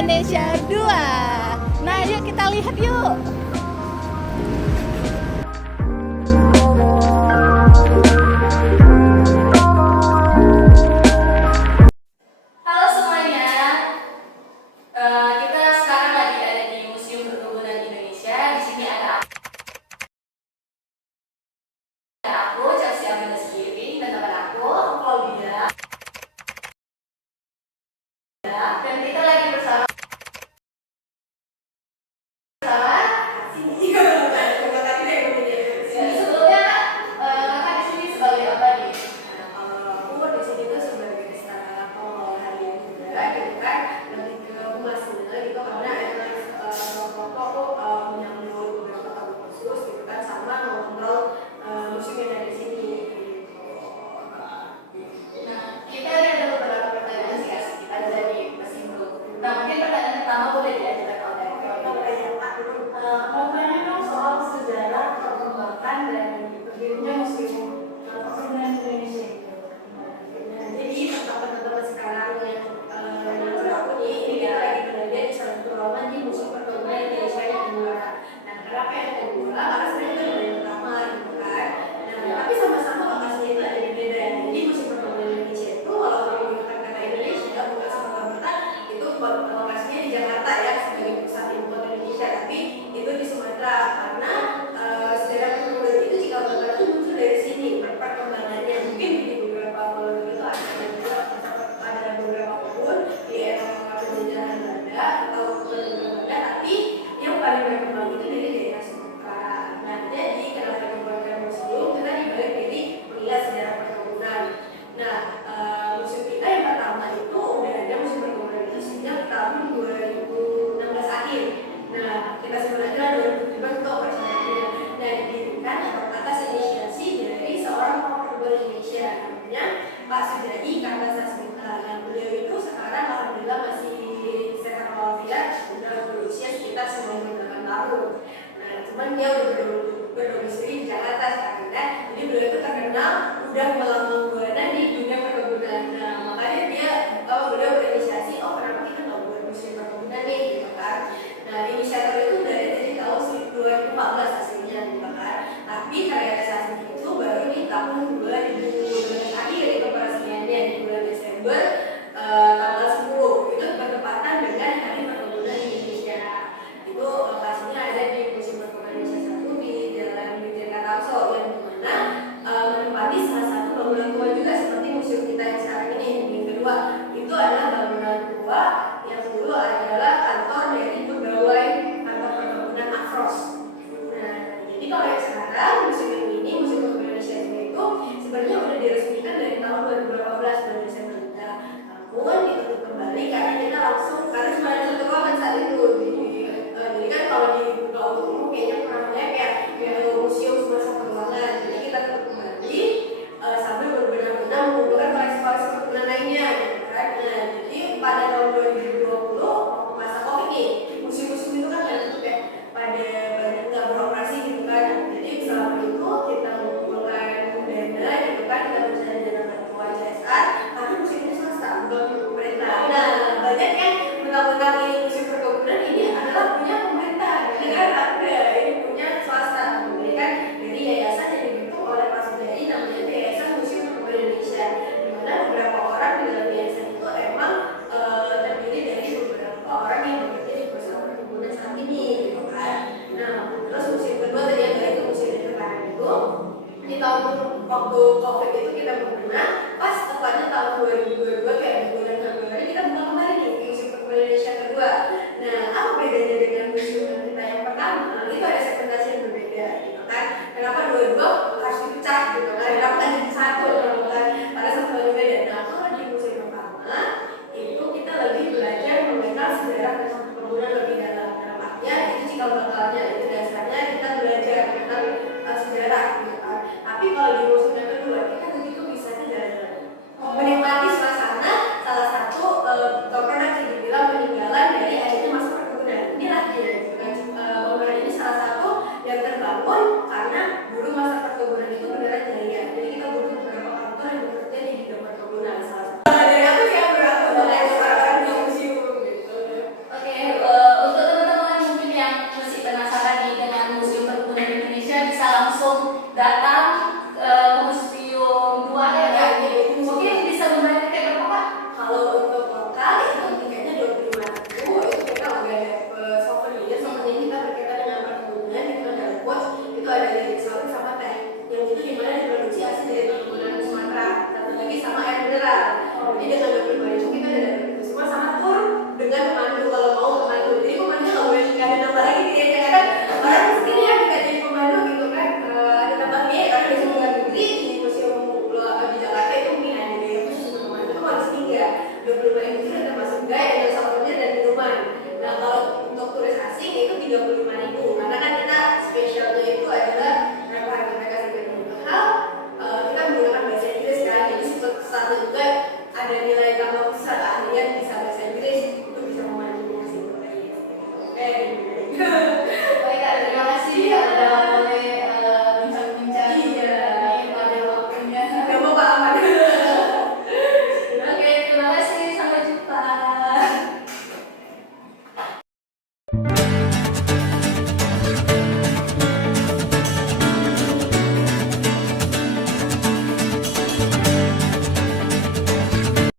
Indonesia 2. Nah, yuk kita lihat yuk. Halo semuanya, kita sekarang lagi ada di Museum Perkebunan Indonesia. Di sini ada aku, Chelsea Amanda Skipping, dan teman aku, Claudia. Dan kita lagi bersama sini. Sebelumnya kakak di sini sebagai apa nih? Aku di sini tuh sebagai startup harian juga, gitu kan, lebih ke humasnya gitu karena emang waktu aku menyambut beberapa tamu khusus gitu kan, sama mengontrol museum yang ada di sini gitu. Nah, kita ada beberapa pertanyaan sih kasih kita jadi masih belum. Nah, mungkin pertanyaan pertama boleh ya kita kalau dari Mau tanya dong soal sejarah perkembangan dan berdirinya museum perkebunan Indonesia itu. Nah, jadi teman-teman sekarang yang aku nih, ini kita lagi berada di satu ruangan di Museum Perkebunan Indonesia yang kedua. Nah, kenapa yang kedua? Karena sebenarnya itu yang pertama gitu kan. Nah, tapi sama-sama lokasinya itu ada di Medan. Jadi Museum Perkebunan Indonesia itu walaupun menggunakan kata Indonesia bukan semata-mata itu lokasinya di Jakarta ya sebagai pusat ibu kota Indonesia, tapi itu di Sumatera karena sejarah perkebunan itu jika benar itu muncul dari sini perkembangannya. Mungkin di beberapa pulau itu ada beberapa kebun di era penjajahan Belanda atau Belanda, tapi yang paling berkembang itu dari daerah Sumatera. Nah, jadi kenapa dibuatkan museum? Kita dibalik dari melihat sejarah perkebunan. Nah, museum kita yang pertama itu udah ada museum perkebunan itu sejak tahun 2016 akhir. Nah, kita sebut aja 2017 itu operasionalnya. Nah, didirikan atas inisiasi dari seorang perkebunan Indonesia namanya Pak Sujadi Kartasasmita. Nah, beliau itu sekarang alhamdulillah masih sehat walafiat, sudah berusia sekitar 98 tahun. Nah, cuman dia udah berdomisili di Jakarta sekarang ya. Jadi beliau itu terkenal udah melambang buana di dunia perkebunan. Nah, makanya beliau berinisiasi, kenapa kita nggak buat museum perkebunan nih, gitu kan. Nah, inisiator itu dari tahun 2014 hasilnya, gitu kan. Tapi realisasi itu baru di tahun 2012 akhir itu peresmiannya di bulan Desember tanggal 10. Itu bertepatan dengan Hari Perkebunan Indonesia. Itu lokasinya ada di Museum Perkebunan Indonesia 1 di Jalan Brigjen Tamso, yang dimana menempati salah satu bangunan tua juga seperti museum kita yang sekarang ini. Yang kedua itu adalah bangunan tua yang dulu adalah kantor dari pegawai kantor perkebunan Afros. Nah, jadi kalau yang sekarang museum ini, Museum Perkebunan Indonesia itu sebenarnya udah diresmikan dari tahun 2018 bulan Desember. Namun ditutup kembali karena kita langsung karena cuma ada satu ruangan saat itu. Jadi kan kalau dibuka untuk umum kayaknya kurang banyak ya, kayak museum cuma satu ruangan. Jadi kita tutup kembali sambil benar-benar mengumpulkan koleksi-koleksi perkebunan lainnya, gitu kan. Nah, jadi pada tahun 2020 masa Covid nih, museum-museum itu kan pada tutup ya, pada banyak nggak beroperasi gitu kan. Jadi selama itu kita mengumpulkan dana gitu kan, kita mencari dana bantuan CSR, tapi museum ini swasta bukan pemerintah. Nah, banyak yang mentang-mentang ini museum perkebunan ini adalah punya pemerintah negara, ini punya swasta. Jadi kan dari yayasan yang dibentuk oleh Pak Sujadi namanya Yayasan Museum Perkebunan Indonesia, di mana beberapa orang di dalam yayasan itu emang terdiri dari beberapa orang yang bekerja di perusahaan perkebunan saat ini, gitu kan. Nah, terus museum kedua tadi yang dari museum yang sekarang itu di tahun waktu Covid itu